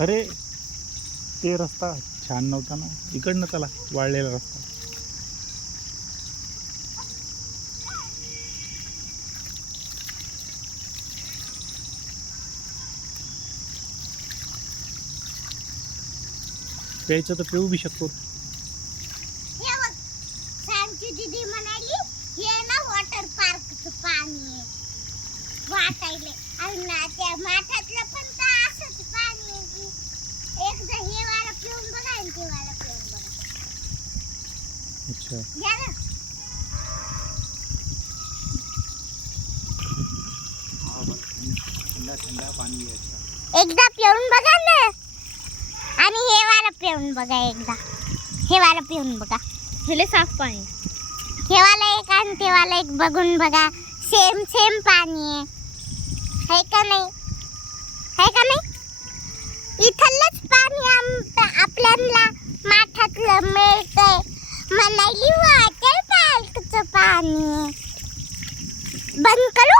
अरे ते रस्ता छान नव्हता ना, इकडनं चला वाळलेला रस्ता. प्यायचं तर पिऊ बी शकतो. हे बघ, सांची दीदी म्हणाली हे ना वॉटर पार्कचं पाणी आहे वाटायले. आणि ना त्या माठातलं पण तर असंच पाणी आहे की एकदा हे वाला पिऊन बघा आणि ते वाला पिऊन बघा. अच्छा, घ्या ना. थंडा थंडा पाणी आहे. एकदा पिऊन बघा ना आणि हे वाला पिऊन बघा. एकदा हे वाला पिऊन बघा. हेले साफ पाणी. हे वाला एक आणि ते वाला एक बघून बघा. सेम सेम पाणी आहे का नाही? है का नाही? इथलंच पाणी आपल्याला माठातलं मिळतंय. म्हणाली वॉटर पार्कचं पाणी. बंद करू.